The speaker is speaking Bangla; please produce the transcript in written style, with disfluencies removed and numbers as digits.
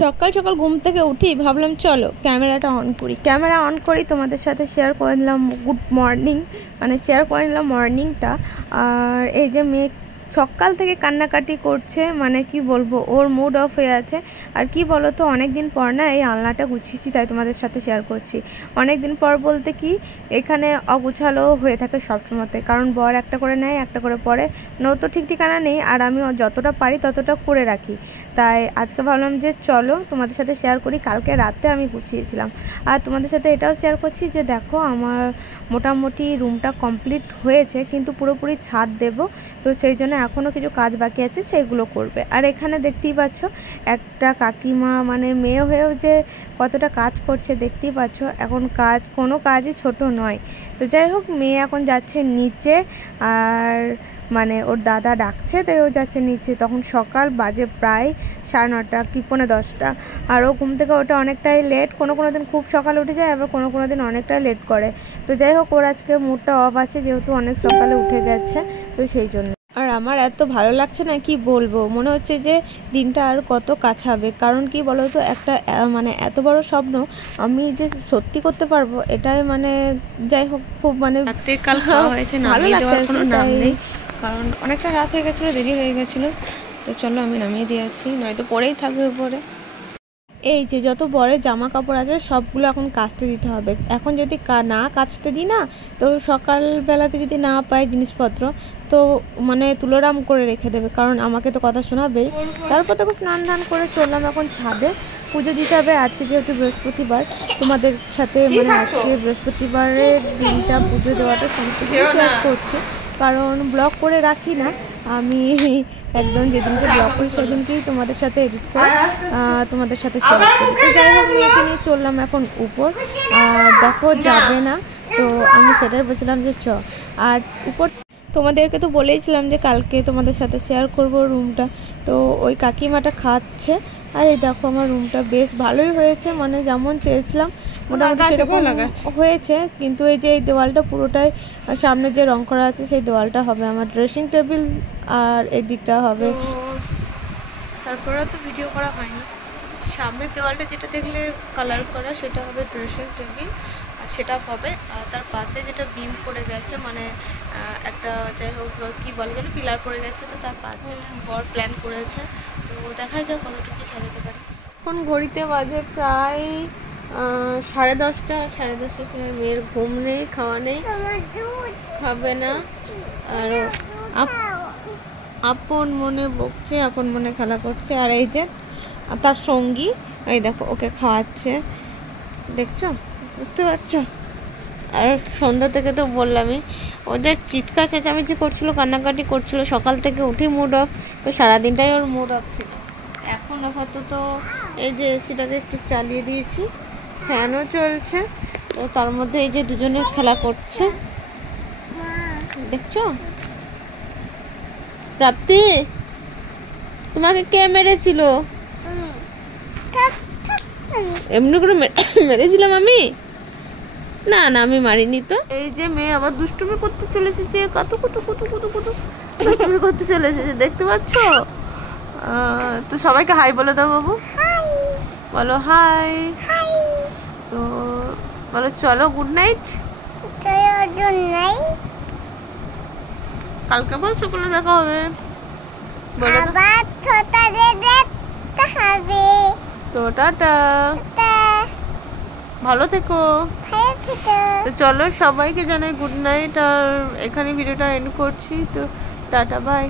সকাল সকাল ঘুম থেকে উঠি ভাবলাম চলো ক্যামেরাটা অন করি, ক্যামেরা অন করি, তোমাদের সাথে শেয়ার করে নিলাম গুড মর্নিং, মানে শেয়ার করে নিলাম মর্নিংটা। আর এই যে মেয়ে সকাল থেকে কান্নাকাটি করছে, মানে কি বলবো, ওর মুড অফ হয়ে আছে। আর কি বলো তো, অনেক দিন পর না এই আলনাটা গুছিয়েছি, তাই তোমাদের সাথে শেয়ার করছি। অনেক দিন পর বলতে কি, এখানে অগুছালো হয়ে থাকে সবসময়তে, কারণ বর একটা করে নেয়, একটা করে পরে, নতো ঠিক ঠিকানা নেই, আর আমি যতটা পারি ততটা করে রাখি। তাই আজকে ভাবলাম যে চলো তোমাদের সাথে শেয়ার করি। কালকে রাতে আমি গুছিয়েছিলাম, আর তোমাদের সাথে এটাও শেয়ার করছি যে দেখো আমার মোটামুটি রুমটা কমপ্লিট হয়েছে, কিন্তু পুরোপুরি ছাদ দেব, তো সেই জন্য এখনও কিছু কাজ বাকি আছে, সেগুলো করবে। আর এখানে দেখতেই পাচ্ছ একটা কাকিমা, মানে মেয়ে হয়েও যে কতটা কাজ করছে দেখতেই পাচ্ছ। এখন কাজ, কোনো কাজই ছোট নয়। তো যাই হোক, মেয়ে এখন যাচ্ছে নিচে, আর মানে ওর দাদা ডাকছে তাই ও যাচ্ছে নিচে। তখন সকাল বাজে প্রায় 9:30 কি 10:45, আর ও ঘুম থেকে ওঠে অনেকটাই লেট, কোনো দিন খুব সকালে উঠে যায়, আবার কোনো দিন অনেকটাই লেট করে। তো যাই হোক, ওর আজকে মুডটা অফ আছে, যেহেতু অনেক সকালে উঠে গেছে, তো সেই জন্য। আর আমার এত ভালো লাগছে না, কি বলবো, মনে হচ্ছে যে দিনটা আর কত কাছাবে। কারণ কি বলো তো, একটা মানে এত বড় স্বপ্ন আমি যে সত্যি করতে পারবো, এটাই মানে যাই হোক খুব মানে কাল খাওয়া হয়েছে, ভালো লাগছে। কারণ অনেকটা রাত হয়ে গেছিলো, দেরি হয়ে গেছিলো, তো চলো আমি নামিয়ে দিয়েছি, নয়তো পরেই থাকবে উপরে। এই যে যত বড় জামা কাপড় আছে সবগুলো এখন কাচতে দিতে হবে। এখন যদি না কাচতে দিই না, তো সকালবেলাতে যদি না পাই জিনিসপত্র, তো মানে তুলোরাম করে রেখে দেবে, কারণ আমাকে তো কথা শোনাবেই। তারপর তো স্নান ধান করে চললাম এখন ছাদে, পুজো দিতে হবে। আজকে যেহেতু বৃহস্পতিবার, তোমাদের সাথে মানে আজকে বৃহস্পতিবারের দিনটা পুজো দেওয়াটা সমস্ত শেয়ার করছি, কারণ ব্লগ করে রাখি না আমি, একদম যেদিনকে ব্লগ করি সেদিনকেই তোমাদের সাথে এডিট করে তোমাদের সাথে শেয়ার করি। তো যাই হোক, মেয়েকে নিয়ে চললাম এখন উপর, দেখো যাবে না, তো আমি সেটাই বলছিলাম যে চ। আর উপর তোমাদেরকে তো বলেইছিলাম যে কালকে তোমাদের সাথে শেয়ার করব রুমটা, তো ওই কাকিমাটা খাচ্ছে। আর এই দেখো আমার রুমটা বেশ ভালোই হয়েছে, মানে যেমন চেয়েছিলাম মোটামুটি সেরকম হয়েছে। কিন্তু এই যে এই দেওয়ালটা পুরোটাই সামনে যে রং করা আছে, সেই দেওয়ালটা হবে আমার ড্রেসিং টেবিল, আর এই দিকটা হবে। তারপরে তো ভিডিও করা হয় না, সামনের দেওয়ালটা যেটা দেখলে কালার করা, সেটা হবে ড্রেসিং টেবিল, আর সেটা হবে। আর তার পাশে যেটা বিম পড়ে গেছে, মানে একটা যাই হোক কী বলে যেন পিলার পড়ে গেছে, তো তার পাশে বড় প্ল্যান করেছে, তো দেখা যাক কতটুকু সাজাতে পারি। এখন ঘড়িতে বাজে প্রায় 10:30, আর 10:30টার সময় মেয়ের ঘুম নেই, খাওয়া নেই, খাবে না, আর আপন মনে বকছে, আপন মনে খেলা করছে। আর এই যে তার সঙ্গী, এই দেখো ওকে খাওয়াচ্ছে, দেখছো, বুঝতে পারছো। আর সন্ধ্যা থেকে তো বললামই, ওদের চিৎকার চেঁচামেচি করছিল, কান্নাকাটি করছিল, সকাল থেকে উঠি মুড অফ, তো সারাদিনটাই ওর মুড অফ ছিল। এখন আপাতত এই যে এসিটাকে একটু চালিয়ে দিয়েছি, ফ্যানও চলছে, তো তার মধ্যে এই যে দুজনে খেলা করছে, দেখছো। প্রাপ্তি, তোমাকে কে মেরেছিল? এমনি করে মেরেছিলাম আমি? না না, আমি মারিনি তো। এই যে মেয়ে আবার দুষ্টুমি করতে চলে এসেছে, কত দুষ্টুমি করতে চলে এসেছে, দেখতে পাচ্ছ। তো সবাইকে হাই বলে দাও বাবু, বলো হাই। তো বলো চলো গুড নাইট। কালকে আবার সকালে দেখা হবে, তো টাটা, ভালো থেকো। তো চলো সবাইকে জানাই গুড নাইট, আর এখানে ভিডিওটা এন্ড করছি, তো টাটা বাই।